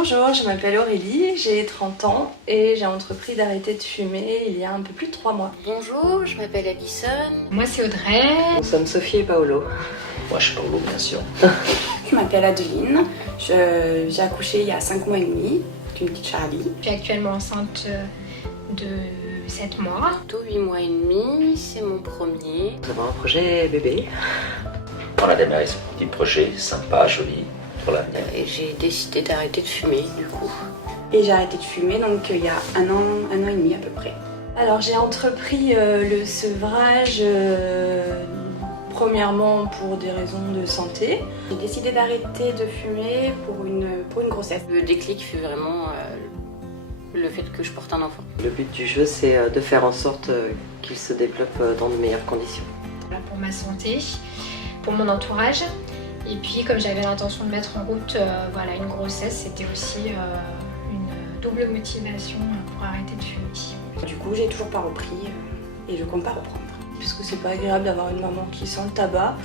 Bonjour, je m'appelle Aurélie, j'ai 30 ans et j'ai entrepris d'arrêter de fumer il y a un peu plus de 3 mois. Bonjour, je m'appelle Alison. Moi c'est Audrey. Nous sommes Sophie et Paolo. Moi, je suis Paolo, bien sûr. Je m'appelle Adeline, j'ai accouché il y a 5 mois et demi d'une petite Charlie. Je suis actuellement enceinte de 7 mois. Bientôt 8 mois et demi, c'est mon premier. Nous avons un projet bébé. On a démarré ce petit projet sympa, joli, pour l'avenir. Et j'ai décidé d'arrêter de fumer du coup. Et j'ai arrêté de fumer donc il y a un an et demi à peu près. Alors j'ai entrepris le sevrage premièrement pour des raisons de santé. J'ai décidé d'arrêter de fumer pour une grossesse. Le déclic fut vraiment le fait que je porte un enfant. Le but du jeu, c'est de faire en sorte qu'il se développe dans de meilleures conditions. Voilà, pour ma santé, pour mon entourage. Et puis comme j'avais l'intention de mettre en route une grossesse, c'était aussi une double motivation pour arrêter de fumer. Du coup j'ai toujours pas repris et je compte pas reprendre. Puisque c'est pas agréable d'avoir une maman qui sent le tabac.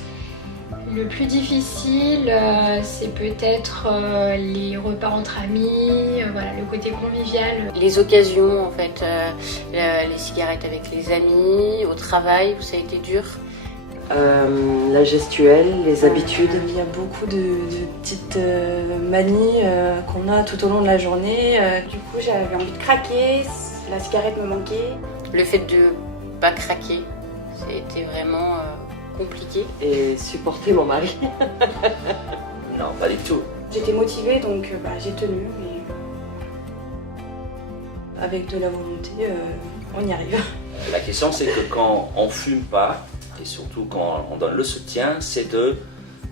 Le plus difficile, c'est peut-être les repas entre amis, le côté convivial. Les occasions en fait, les cigarettes avec les amis, au travail où ça a été dur. La gestuelle, les habitudes. Il y a beaucoup de petites manies qu'on a tout au long de la journée. Du coup j'avais envie de craquer, la cigarette me manquait. Le fait de pas craquer, ça a été vraiment compliqué. Et supporter mon mari. Non, pas du tout. J'étais motivée donc j'ai tenu. Avec de la volonté, on y arrive. La question, c'est que quand on fume pas, et surtout quand on donne le soutien, c'est de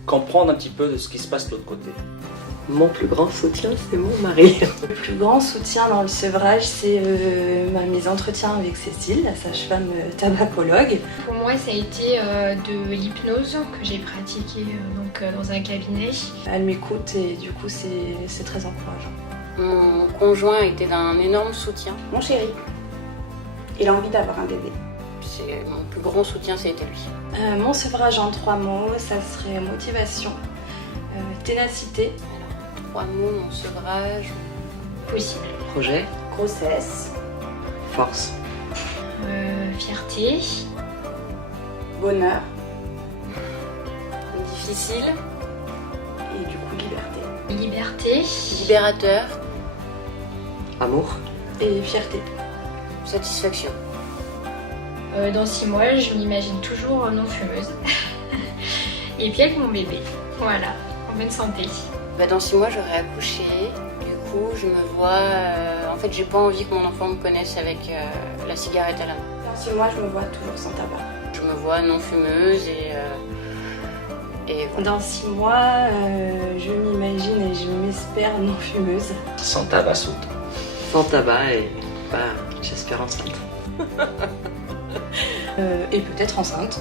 comprendre un petit peu de ce qui se passe de l'autre côté. Mon plus grand soutien, c'est mon mari. Le plus grand soutien dans le sevrage, c'est mes entretiens avec Cécile, la sage-femme tabacologue. Pour moi, ça a été de l'hypnose que j'ai pratiquée dans un cabinet. Elle m'écoute et du coup, c'est très encourageant. Mon conjoint a été d'un énorme soutien. Mon chéri, il a envie d'avoir un bébé. Mon plus grand soutien, ça a été lui. Mon sevrage en 3 mots, ça serait motivation, ténacité. 3 mots, mon sevrage. Possible. Projet, Grossesse, force. Fierté. bonheur Difficile. et du coup liberté. Liberté. Libérateur. Amour. Et fierté. Satisfaction. Dans 6 mois, je m'imagine toujours non fumeuse. Et puis avec mon bébé. Voilà, en bonne santé. Dans 6 mois, j'aurai accouché. Du coup, je me vois... en fait, j'ai pas envie que mon enfant me connaisse avec la cigarette à la main. Dans 6 mois je me vois toujours sans tabac. Je me vois non fumeuse et voilà. Dans 6 mois, je m'imagine et je m'espère non fumeuse. Sans tabac soude. Sans tabac et, j'espère enceinte. Et peut-être enceinte.